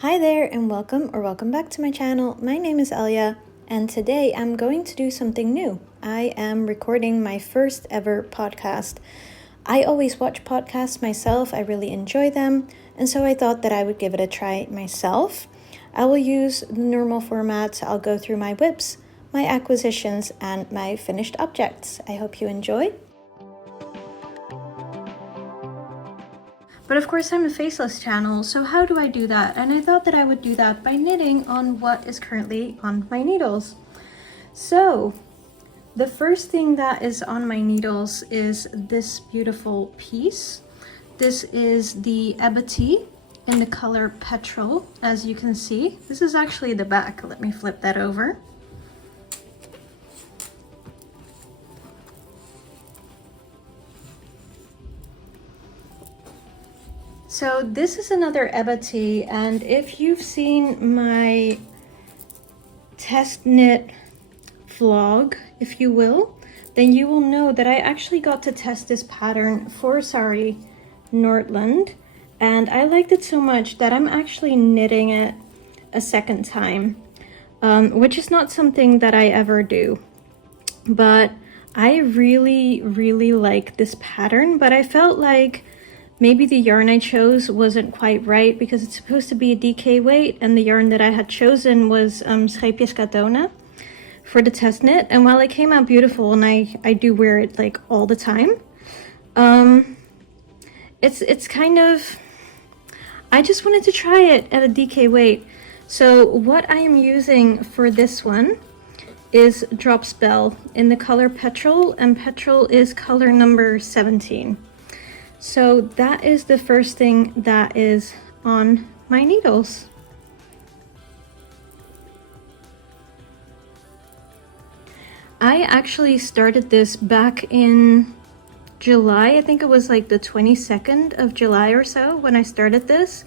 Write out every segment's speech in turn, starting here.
Hi there and welcome back to my channel. My name is Elia and today I'm going to do something new. I am recording my first ever podcast. I always watch podcasts myself, I really enjoy them, and so I thought that I would give it a try myself. I will use the normal format. I'll go through my whips, my acquisitions, and my finished objects. I hope you enjoy. But of course I'm a faceless channel, so how do I do that? And I thought that I would do that by knitting on what is currently on my needles. So the first thing that is on my needles is this beautiful piece. This is the Ebony in the color Petrol, as you can see. This is actually the back. Let me flip that over. So this is another Ebony, and if you've seen my test knit vlog, if you will, then you will know that I actually got to test this pattern for Sari Nordland, and I liked it so much that I'm actually knitting it a second time, which is not something that I ever do. But I really like this pattern, but I felt like maybe the yarn I chose wasn't quite right because it's supposed to be a DK weight, and the yarn that I had chosen was Scheepjes Katona for the test knit. And while it came out beautiful, and I do wear it like all the time, it's kind of, I just wanted to try it at a DK weight. So what I am using for this one is Drop Spell in the color Petrol, and Petrol is color number 17. So that is the first thing that is on my needles. I actually started this back in July. I think it was like the 22nd of July or so when I started this,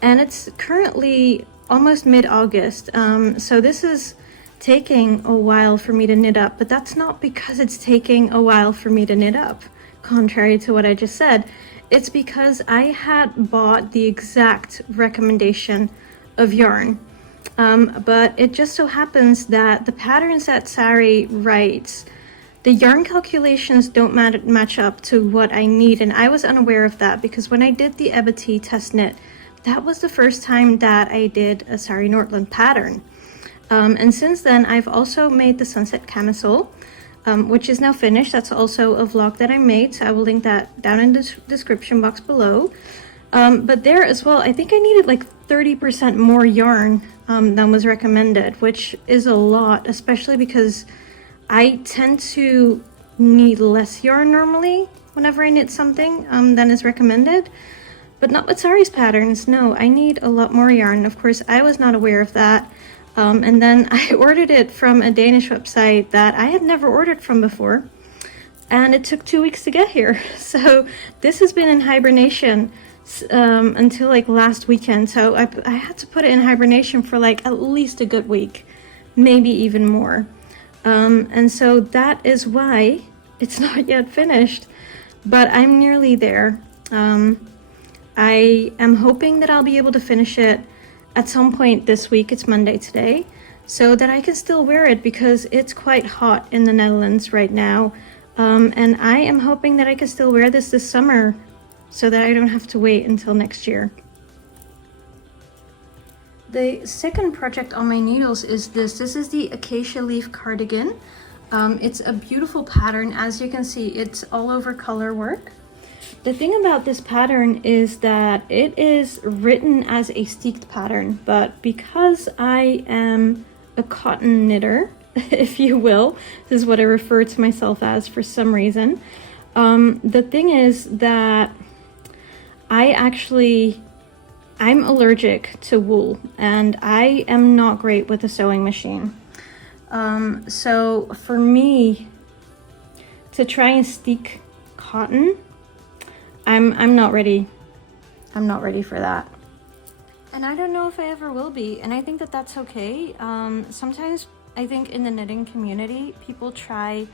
and it's currently almost mid-August. So this is taking a while for me to knit up, but that's not because it's taking a while for me to knit up. Contrary to what I just said, it's because I had bought the exact recommendation of yarn, but it just so happens that the patterns that Sari writes, the yarn calculations don't match up to what I need, and I was unaware of that because when I did the Ebony test knit, that was the first time that I did a Sari Nordland pattern, and since then I've also made the Sunset Camisole, which is now finished. That's also a vlog that I made, so I will link that down in the description box below. But there as well, I think I needed like 30% more yarn than was recommended, which is a lot, especially because I tend to need less yarn normally whenever I knit something than is recommended. But not with Sari's patterns. No, I need a lot more yarn. Of course, I was not aware of that. And then I ordered it from a Danish website that I had never ordered from before, and it took 2 weeks to get here. So this has been in hibernation until like last weekend. So I had to put it in hibernation for like at least a good week, maybe even more. And so that is why it's not yet finished, but I'm nearly there. I am hoping that I'll be able to finish it at some point this week. It's Monday today, so that I can still wear it because it's quite hot in the Netherlands right now, and I am hoping that I can still wear this summer so that I don't have to wait until next year. The second project on my needles is this is the Acacia Leaf Cardigan. It's a beautiful pattern. As you can see, it's all over color work. The thing about this pattern is that it is written as a steeked pattern, but because I am a cotton knitter, if you will, this is what I refer to myself as for some reason, the thing is that I'm allergic to wool, and I am not great with a sewing machine. So for me to try and steek cotton, I'm not ready. I'm not ready for that. And I don't know if I ever will be, and I think that that's okay. Sometimes I think in the knitting community, people try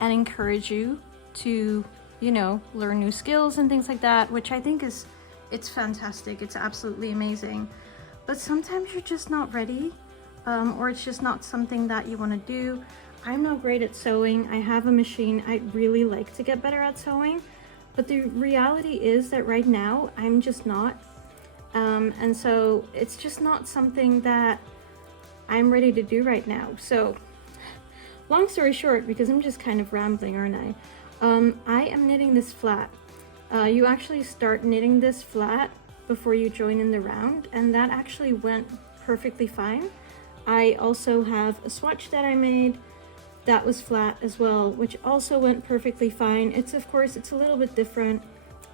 and encourage you to, you know, learn new skills and things like that, which I think it's fantastic. It's absolutely amazing. but sometimes you're just not ready, or it's just not something that you want to do. I'm not great at sewing. I have a machine. I'd really like to get better at sewing, but the reality is that right now I'm just not. And so it's just not something that I'm ready to do right now. So long story short, because I'm just kind of rambling, aren't I? I am knitting this flat. You actually start knitting this flat before you join in the round, and that actually went perfectly fine. I also have a swatch that I made that was flat as well, which also went perfectly fine. It's, of course, it's a little bit different,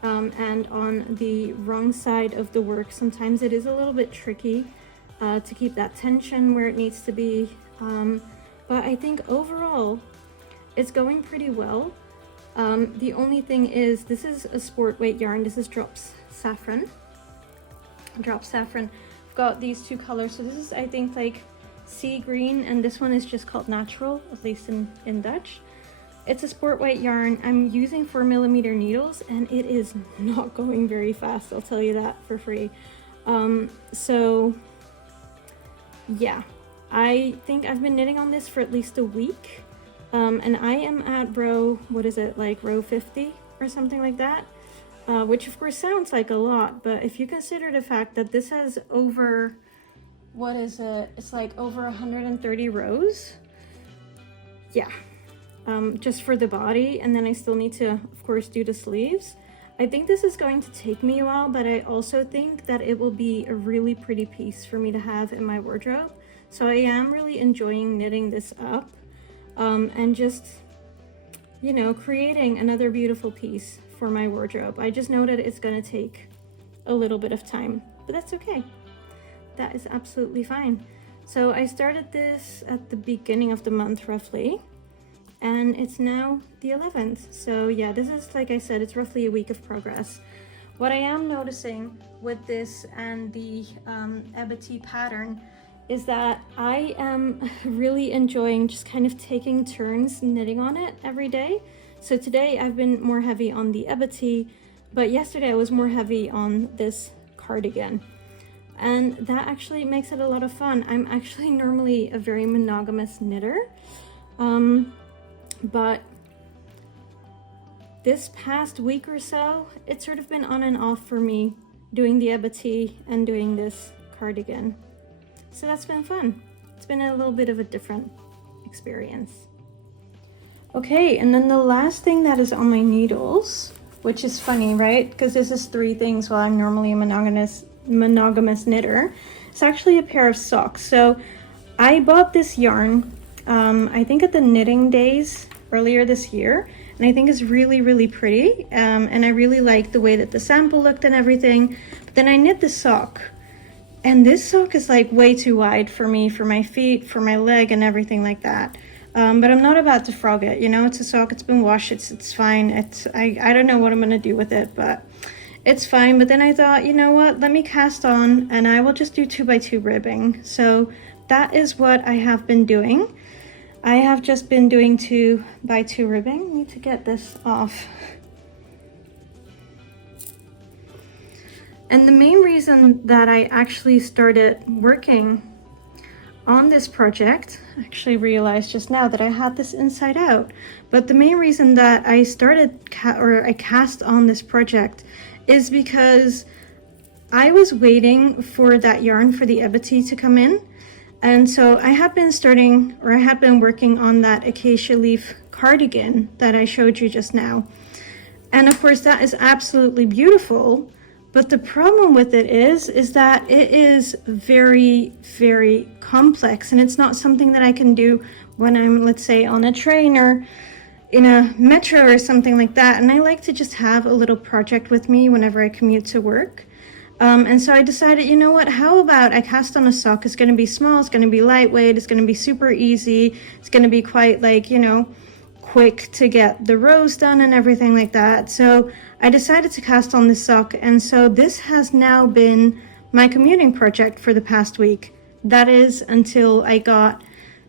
and on the wrong side of the work, sometimes it is a little bit tricky to keep that tension where it needs to be. But I think overall, it's going pretty well. The only thing is, this is a sport weight yarn. This is Drops Saffron. I've got these two colors. So this is, I think, like sea green, and this one is just called Natural, at least in Dutch. It's a sport weight yarn. I'm using 4mm needles, and it is not going very fast, I'll tell you that for free. So yeah, I think I've been knitting on this for at least a week. And I am at row, what is it, like row 50 or something like that, which of course sounds like a lot, but if you consider the fact that this has over, what is it, it's like over 130 rows, yeah, just for the body, and then I still need to, of course, do the sleeves. I think this is going to take me a while, but I also think that it will be a really pretty piece for me to have in my wardrobe. So I am really enjoying knitting this up. And just, you know, creating another beautiful piece for my wardrobe. I just know that it's going to take a little bit of time, but that's okay. That is absolutely fine. So I started this at the beginning of the month roughly, and it's now the 11th. So yeah, this is, like I said, it's roughly a week of progress. What I am noticing with this and the Ebony pattern is that I am really enjoying just kind of taking turns knitting on it every day. So today I've been more heavy on the Ebony, but yesterday I was more heavy on this cardigan. And that actually makes it a lot of fun. I'm actually normally a very monogamous knitter, but this past week or so, it's sort of been on and off for me doing the Ebony and doing this cardigan. So that's been fun. It's been a little bit of a different experience. Okay, and then the last thing that is on my needles, which is funny, right? Because this is 3 things while I'm normally a monogamous knitter. It's actually a pair of socks. So I bought this yarn, I think at the knitting days earlier this year, and I think it's really, really pretty. And I really like the way that the sample looked and everything. But then I knit the sock. And this sock is like way too wide for me, for my feet, for my leg and everything like that. But I'm not about to frog it, you know, it's a sock, it's been washed, it's fine. I don't know what I'm gonna do with it, but it's fine. But then I thought, you know what, let me cast on and I will just do 2x2 ribbing. So that is what I have been doing. I have just been doing 2x2 ribbing. I need to get this off. And the main reason that I actually started working on this project, I actually realized just now that I had this inside out, but the main reason that I started I cast on this project is because I was waiting for that yarn for the Ebony to come in. And so I had been working on that acacia leaf cardigan that I showed you just now. And of course that is absolutely beautiful. But the problem with it is that it is very, very complex, and it's not something that I can do when I'm, let's say, on a train or in a metro or something like that. And I like to just have a little project with me whenever I commute to work. And so I decided, you know what, how about I cast on a sock? It's going to be small, it's going to be lightweight, it's going to be super easy, it's going to be quite like, you know, quick to get the rows done and everything like that. So I decided to cast on this sock, and so this has now been my commuting project for the past week. That is until I got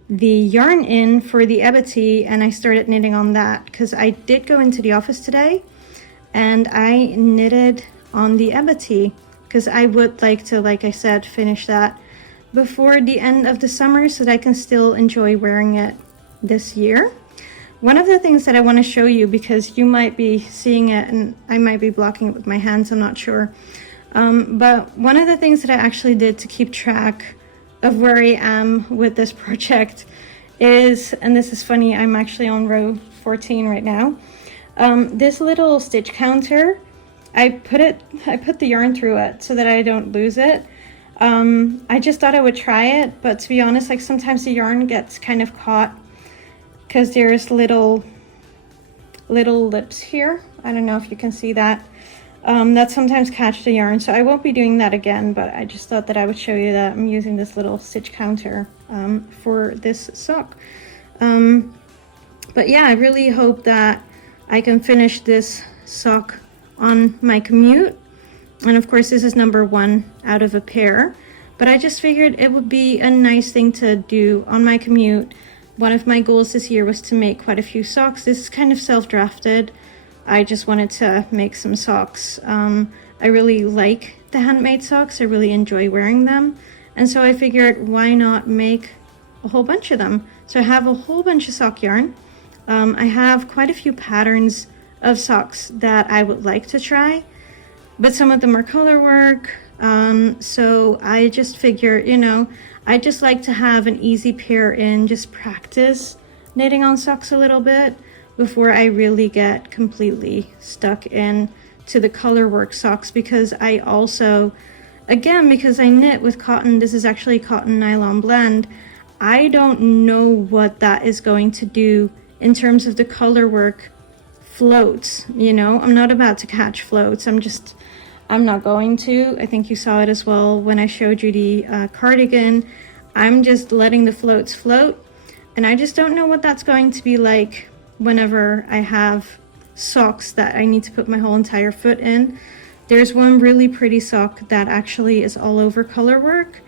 the yarn in for the Ebony and I started knitting on that, because I did go into the office today and I knitted on the Ebony because I would like to, like I said, finish that before the end of the summer so that I can still enjoy wearing it this year. One of the things that I want to show you, because you might be seeing it and I might be blocking it with my hands, I'm not sure. But one of the things that I actually did to keep track of where I am with this project is, and this is funny, I'm actually on row 14 right now. This little stitch counter, I put the yarn through it so that I don't lose it. I just thought I would try it, but to be honest, like sometimes the yarn gets kind of caught because there's little lips here. I don't know if you can see that. That sometimes catch the yarn, so I won't be doing that again, but I just thought that I would show you that I'm using this little stitch counter for this sock. But yeah, I really hope that I can finish this sock on my commute. And of course, this is number 1 out of a pair, but I just figured it would be a nice thing to do on my commute. One of my goals this year was to make quite a few socks. This is kind of self-drafted. I just wanted to make some socks. I really like the handmade socks. I really enjoy wearing them. And so I figured, why not make a whole bunch of them? So I have a whole bunch of sock yarn. I have quite a few patterns of socks that I would like to try, but some of them are color work. So I just figured, you know, I just like to have an easy pair in, just practice knitting on socks a little bit before I really get completely stuck in to the color work socks, because I also, again, because I knit with cotton, this is actually cotton nylon blend, I don't know what that is going to do in terms of the color work floats. You know, I'm not about to catch floats. I'm not going to. I think you saw it as well when I showed you the cardigan. I'm just letting the floats float, and I just don't know what that's going to be like whenever I have socks that I need to put my whole entire foot in. There's one really pretty sock that actually is all over color work,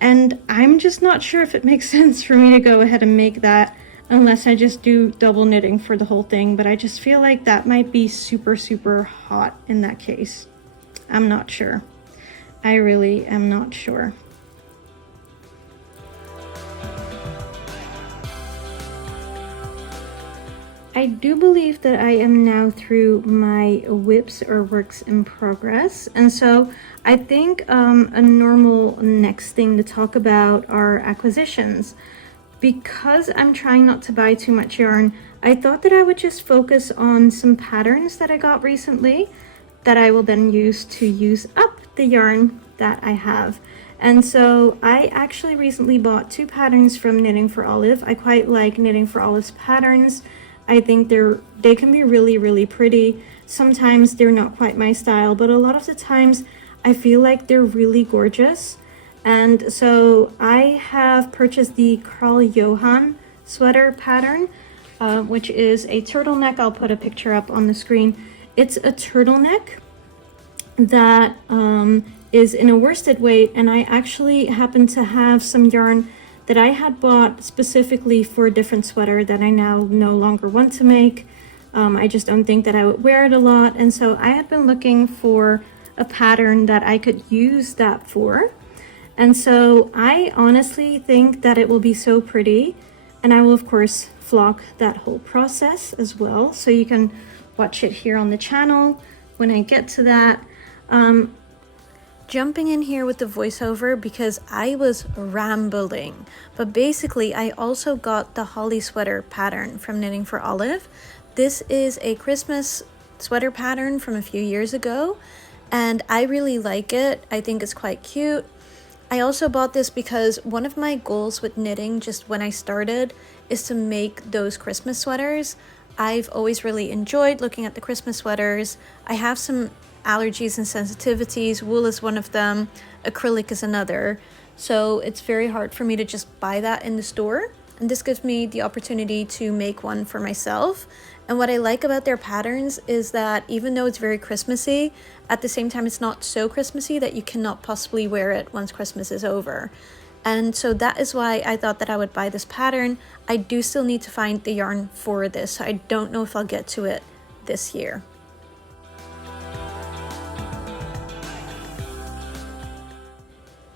and I'm just not sure if it makes sense for me to go ahead and make that unless I just do double knitting for the whole thing. But I just feel like that might be super, super hot in that case. I'm not sure. I really am not sure. I do believe that I am now through my whips or works in progress, and so I think a normal next thing to talk about are acquisitions. Because I'm trying not to buy too much yarn, I thought that I would just focus on some patterns that I got recently that I will then use to use up the yarn that I have. And so I actually recently bought 2 patterns from Knitting for Olive. I quite like Knitting for Olive's patterns. I think they can be really, really pretty. Sometimes they're not quite my style, but a lot of the times I feel like they're really gorgeous. And so I have purchased the Carl Johan sweater pattern, which is a turtleneck. I'll put a picture up on the screen. It's a turtleneck that is in a worsted weight, and I actually happen to have some yarn that I had bought specifically for a different sweater that I now no longer want to make. I just don't think that I would wear it a lot, and so I had been looking for a pattern that I could use that for. And so I honestly think that it will be so pretty, and I will of course vlog that whole process as well, so you can watch it here on the channel when I get to that. Jumping in here with the voiceover because I was rambling, but basically I also got the holly sweater pattern from Knitting for Olive. This is a Christmas sweater pattern from a few years ago, and I really like it. I think it's quite cute. I also bought this because one of my goals with knitting, just when I started, is to make those Christmas sweaters. I've always really enjoyed looking at the Christmas sweaters. I have some allergies and sensitivities. Wool is one of them, acrylic is another. So it's very hard for me to just buy that in the store. And this gives me the opportunity to make one for myself. And what I like about their patterns is that even though it's very Christmassy, at the same time it's not so Christmassy that you cannot possibly wear it once Christmas is over. And so that is why I thought that I would buy this pattern. I do still need to find the yarn for this, so I don't know if I'll get to it this year.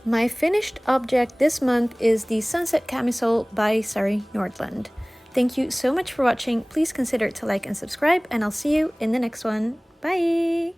My finished object this month is the Sunset Camisole by Sari Nordland. Thank you so much for watching. Please consider to like and subscribe, and I'll see you in the next one. Bye!